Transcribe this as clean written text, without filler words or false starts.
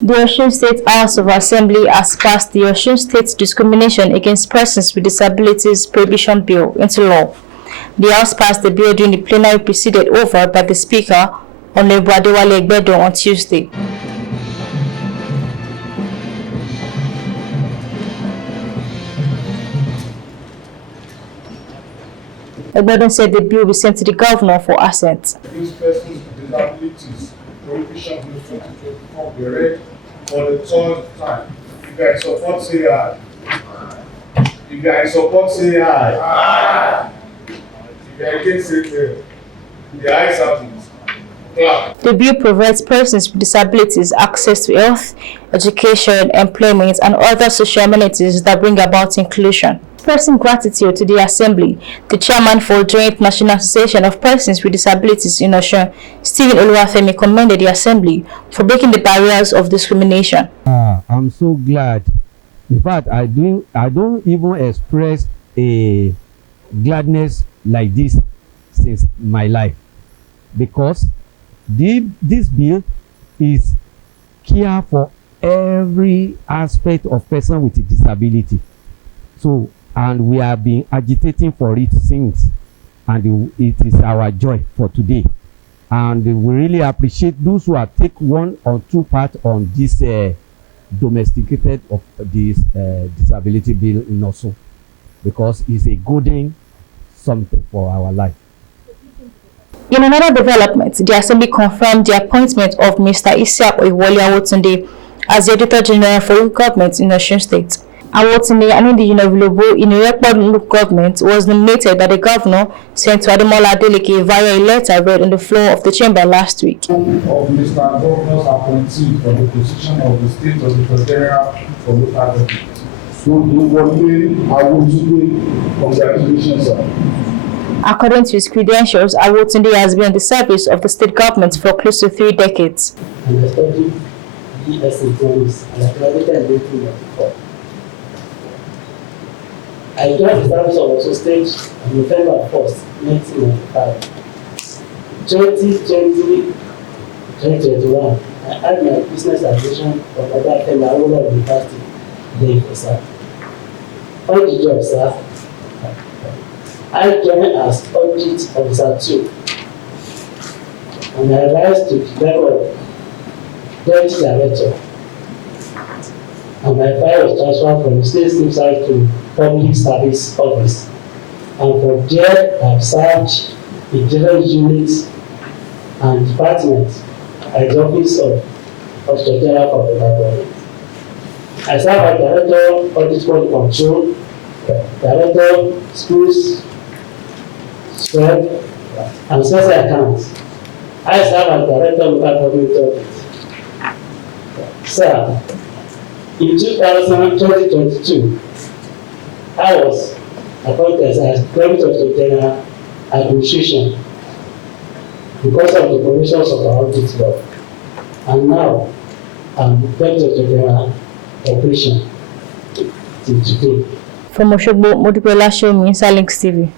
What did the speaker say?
The Osun State House of Assembly has passed the Osun State Discrimination Against Persons with Disabilities Prohibition Bill into law. The House passed the bill during the plenary presided over by the Speaker, Honorable Adewale Egbedo, on Tuesday. Egbedo said the bill will be sent to the Governor for assent. These persons with disabilities prohibition bill 2024 be read for the third time. If you guys support, say aye. If you guys support, say aye. Aye. If you are against, say no. The ayes have it. Clap. The bill provides persons with disabilities access to health, education, employment, and other social amenities that bring about inclusion. Expressing gratitude to the Assembly, the chairman for Joint National Association of Persons with Disabilities in Osun, Stephen Oluwafemi, commended the Assembly for breaking the barriers of discrimination. I'm so glad. In fact, I don't even express a gladness like this since my life, because this bill is care for every aspect of person with a disability. So, and we have been agitating for it since, and it is our joy for today. And we really appreciate those who have taken one or two part on this domesticated of this disability bill in Osun, because it's a golden something for our life. In another development, the Assembly confirmed the appointment of Mr. Ishaq Awotunde as the Auditor-General for local government in Osun State. Awotunde, an individual in a record local government, was nominated by the Governor, sent to Ademola Adeleke via a letter read on the floor of the chamber last week. Of Mr. Governor's appointee for the position of the State Auditor-General for local government. So, Awotunde, congratulations, sir. According to his credentials, Awotunde has been in the service of the state government for close to 3 decades. And I studied BS Economics and I graduated in 1994. I joined the service of Osun State on November 1st, 1995. 2020-2021, I had my business admission from Auditor-General University, there, sir. On the job, sir, I joined as Audit Officer 2, and I rise to the level of Deputy Director, and my file was transferred from the State Civil to Public Service Office, and from there I have served in different units and departments at the Office of Auditor-General for the Government. I serve as Director Audit Control, Director Schools, Spread, and Special Accounts. I serve as Director of Local Government Audit. Sir, in 2022, I was appointed as Deputy Auditor-General Administration because of the provisions of our audit law, and now I'm Deputy Auditor-General Operation till today. From Oshogbo, Modipe Lashomi, Links TV.